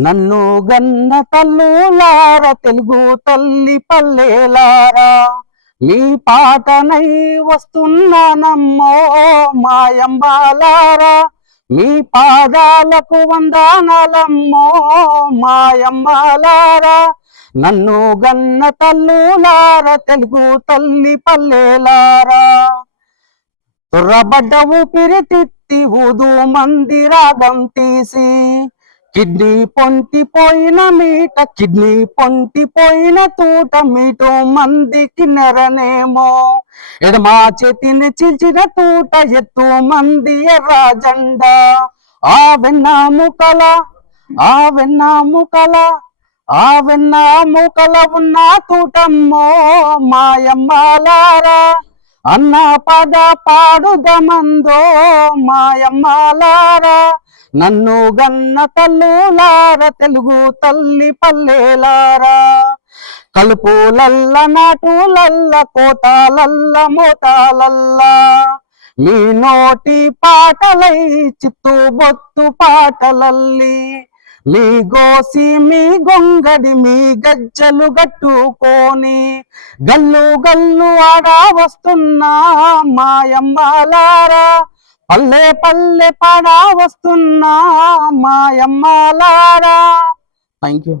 నన్ను గన్న తల్లులార తెలుగు తల్లి పల్లెలారా మీ పాటనై వస్తున్నానమ్మో మాయమ్మాలారా మీ పాదాలకు వందనాలమ్మో మాయమ్మాలారా నన్ను గన్న తల్లులార తెలుగు తల్లి పల్లెలారా తుర్రబడ్డ ఊపిరితిత్తి ఊదు మంది రాగం తీసి కిడ్నీ పొంటిపోయిన మీట కిడ్నీ పొంటిపోయిన తూట మీటు మందికి నెరనేమో ఎడమా చేతిని చిల్చిన తూట ఎత్తు మంది ఎర్ర జెండా ఆ వెన్నాముకల ఆ వెన్నాముకల ఆ వెన్నాముకల ఉన్న తూటమ్మో మాయమ్మాలారా అన్న పద పాడుదమందో మాయమ్మాలారా నన్ను గన్న తల్లులార తెలుగు తల్లి పల్లెలారా కలుపులల్ల నాటులల్ల కోతాలల్ల మోతాలల్ల మీ నోటి పాటలై చిత్తు బొత్తు పాటలల్లి మీ గోసి మీ గొంగడి మీ గజ్జలు గట్టుకొని గల్లు గల్లు ఆడా వస్తున్నా మాయమ్మాలారా పల్లె పల్లె పాడా వస్తున్నా మాయమ్మాలారా. Thank you.